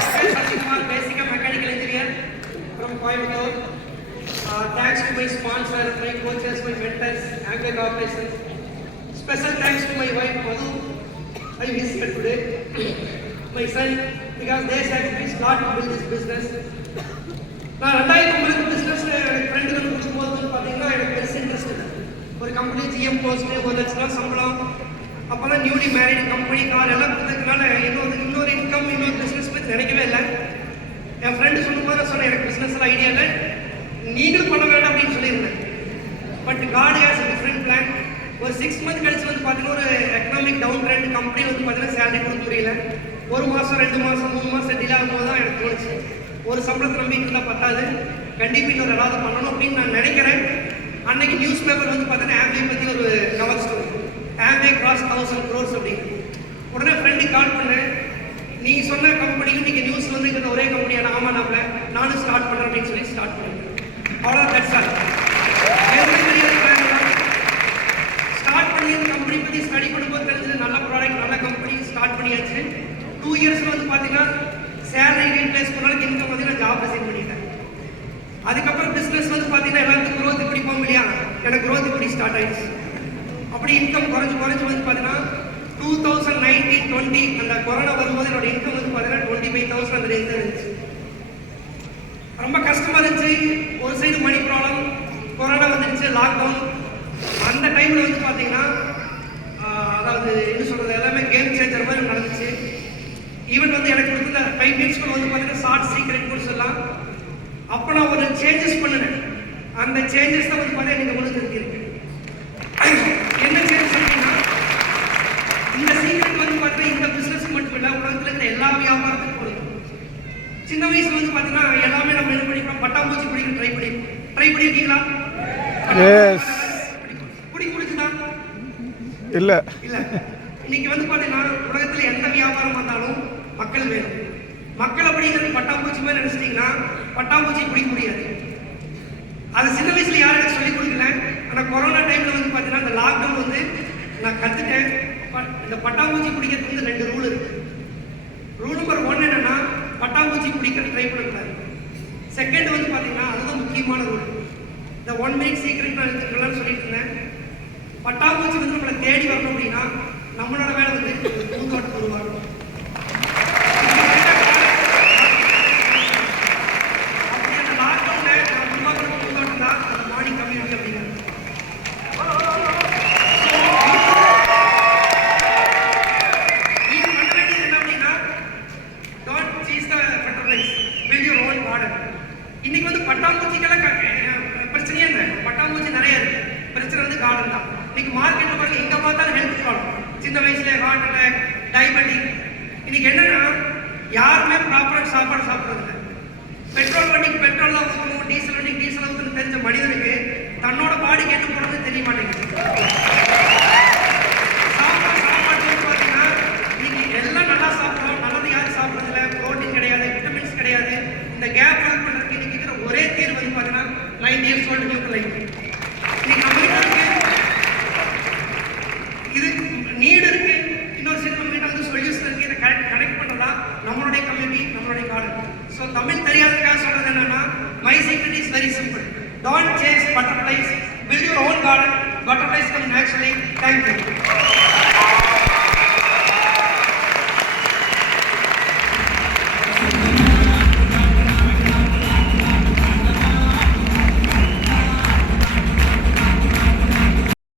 Kumar, basic mechanical engineer from Coimbatore. Thanks to my sponsor, my coaches, my mentors, Amway Corporation. Special thanks to my wife Madhu. I miss her today. My son, because they sacrificed a lot to build this business. நான் 2009 பிஸ்னஸ்ல எனக்கு friend வந்து கொடுக்கும்போது பார்த்தீங்கன்னா எனக்கு பெருசு interest இல்லை. ஒரு company GM post 1 லட்ச ரூபா சம்பளம், அப்போல்லாம் நியூலி மேரிட் கம்பெனி கார் எல்லாம் கொடுத்ததுனால இன்னொரு இன்கம் இன்னொரு பிஸ்னஸ் பற்றி நினைக்கவே இல்லை. என் ஃப்ரெண்டு சொல்லும்போது நான் சொன்னேன் எனக்கு பிஸ்னஸ்ல ஐடியா இல்லை, நீங்களும் பண்ண வேண்டாம் அப்படின்னு சொல்லியிருந்தேன். But God has a different plan. ஒரு 6 மந்த் கழிச்சு வந்து பார்த்தீங்கன்னா ஒரு எக்கனாமிக் டவுன் ட்ரெண்ட் கம்பெனி வந்து பார்த்தீங்கன்னா சேலரி கொடுக்க முடியல. 1 மாதம் 2 மாதம் 3 மாதம் டிலே ஆகும்போது தான் எனக்கு தோணுச்சு ஒரு சம்பளத்தை நம்பிக்கைலாம் பத்தாது, கண்டிப்பாக இன்னொரு ஏதாவது பண்ணணும் அப்படின்னு நான் நினைக்கிறேன். அன்னைக்கு நியூஸ் பேப்பர் வந்து பார்த்தீங்கன்னா ஆம்வே பற்றி ஒரு cover story, Amway cross 1000 crores அப்படின்னு. உடனே ஃப்ரெண்டுக்கு கால் பண்ணேன், நீங்கள் சொன்ன கம்பெனிக்கு நீங்கள் நியூஸ் வந்து இருக்கிற ஒரே கம்பெனியான ஆமாம் நானும் ஸ்டார்ட் பண்ணுறேன் அப்படின்னு சொல்லி ஸ்டார்ட் பண்ணிட்டேன். அவ்வளோ தட்ஸ் ஆல். ஸ்டார்ட் பண்ணி கம்பெனி பற்றி ஸ்டடி பண்ணும்போது தெரிஞ்சது நல்ல ப்ராடக்ட் நல்ல கம்பெனி ஸ்டார்ட் பண்ணியாச்சு. 2 இயர்ஸில் வந்து பார்த்தீங்கன்னா சேலரி ரீப்ளேஸ் பண்ணாலும் இன்கம் வந்து நான் ஜாப் ரிசைன் பண்ணிட்டேன். அதுக்கப்புறம் பிஸ்னஸ் வந்து பார்த்தீங்கன்னா எல்லாத்துக்கும் க்ரோத் இப்படி போக இல்லையா, எனக்கு க்ரோத் இப்படி ஸ்டார்ட் ஆயிடுச்சு. அப்படி இன்கம் குறைஞ்சு வந்து பார்த்தீங்கன்னா 2019-20 அந்த கொரோனா வரும்போது என்னோட இன்கம் வந்து பார்த்தீங்கன்னா 25,000 அந்த ரேஞ்சில் இருந்துச்சு. ரொம்ப கஷ்டமாக இருந்துச்சு. ஒரு சைடு மணி ப்ராப்ளம், கொரோனா வந்துருச்சு, லாக்டவுன். அந்த டைமில் வந்து பார்த்தீங்கன்னா அதாவது என்ன சொல்கிறது எல்லாமே கேம் சேஞ்சர் மாதிரி நடந்துச்சு. ஈவன் வந்து எனக்கு கொடுத்த 5 மினிட்ஸ்க்கு வந்து பார்த்தீங்கன்னா ஷார்ட் சீக்ரெட் கூட சொல்லலாம். அப்போ நான் ஒரு சேஞ்சஸ் பண்ணினேன். அந்த சேஞ்சஸ் தான் வந்து பார்த்தீங்கன்னா நீங்கள் ஒன்று தெரிஞ்சிருக்கு. என்ன சேஞ்சஸ் அப்படின்னா இந்த சீக்ரெட் வந்து பார்த்தீங்கன்னா இந்த பிஸ்னஸ் மட்டும் இல்லை, உலகத்தில் இருக்கிற எல்லா வியாபாரத்துக்கும் கொடுக்கும். சின்ன வயசுல வந்து பார்த்தீங்கன்னா எல்லாமே நம்ம என்ன பண்ணிக்கிறோம், பட்டாம்பூச்சி பிடிக்க ட்ரை பண்ணியிருக்கீங்களா? பிடிச்சுதான் இல்லை. இன்னைக்கு வந்து பார்த்தீங்கன்னா உலகத்தில் எந்த வியாபாரம் வந்தாலும் மக்கள் வேணும். மக்கள் அப்படிங்கிறது பட்டாம்பூச்சி மாதிரி நினைச்சிட்டீங்கன்னா பட்டாம்பூச்சி பிடிக்க முடியாது. அது சின்ன வயசுல யாரும் எனக்கு சொல்லிக் கொடுக்கல. ஆனால் கொரோனா டைம்ல வந்து பார்த்தீங்கன்னா அந்த லாக்டவுன் வந்து நான் கற்றுட்டேன். இந்த பட்டாம்பூச்சி பிடிக்கிறதுக்கு வந்து 2 ரூல் இருக்கு. ரூல் நம்பர் 1 என்னன்னா பட்டாம்பூச்சி பிடிக்க ட்ரை பண்ணக்கூடாது. செகண்ட் வந்து பார்த்தீங்கன்னா அதுதான் முக்கியமான ரூல். இந்த 1 மினிட் சீக்கிரம் நான் எடுத்துக்கலாம்னு சொல்லிட்டு இருந்தேன். பட்டாம்பூச்சி வந்து நம்மளை தேடி வரணும் அப்படின்னா நம்மளோட வேலை வந்து பூந்தோட்டம் உருவாக்கணும். அப்படி அந்த லாக்டவுன்ல நான் உருவாக்குற பூந்தோட்டம் தான் அந்த மார்னிங் கம்யூனிட்டி அப்படிங்கிறது. நீங்க பண்ண வேண்டியது என்ன அப்படின்னா don't chase the fertilize, build your own garden. இன்னைக்கு வந்து பட்டாம்பூச்சிக்கெல்லாம் பிரச்சனையே இல்லை, பட்டாம்பூச்சி நிறைய இருக்கு. பிரச்சனை வந்து கார்டன் தான். இன்னைக்கு மார்க்கெட்ல பாருங்க எங்க பார்த்தாலும் ஹெல்த் ப்ராப்ளம், சின்ன வயசுல ஹார்ட் அட்டாக், டயபெட்டிக். இன்னைக்கு என்னன்னா யாருமே ப்ராப்பராக சாப்பாடு சாப்பிட்றது இல்லை. பெட்ரோல் வண்டிக்கு பெட்ரோல் தான் ஊற்றணும், டீசல் வண்டிக்கு டீசல் ஊற்றணும் தெரிஞ்ச மனிதனுக்கு தன்னோட பாடிக்கு என்ன போடுறது தெரிய மாட்டேங்குது. சாப்பாடு வந்து பார்த்தீங்கன்னா இன்னைக்கு எல்லாம் நல்லா சாப்பிட்றோம், நல்லது யாரும் சாப்பிட்றது இல்லை. ப்ரோட்டீன் கிடையாது, விட்டமின்ஸ் கிடையாது. இந்த கேப் ஃபில் பண்ணுறதுக்கு இன்னைக்கு இருக்கிற ஒரே தீர்வு வந்து பார்த்தீங்கன்னா 9 years old milk லைஃப். இன்னைக்கு நம்ம வீட்டுக்கு இது நீடு இருக்கு, இன்னொரு சைடு நம்ம கிட்ட வந்து சொல்யூஷன் இருக்கு. இதை கனெக்ட் பண்ணலாம் நம்மளுடைய கம்யூனிட்டி, நம்மளுடைய கார்டன். ஸோ தமிழ் தெரியாததுக்காக சொல்றது என்னன்னா my secret is very simple. Don't chase butterflies, build your own garden. Butterflies come naturally. Thank you.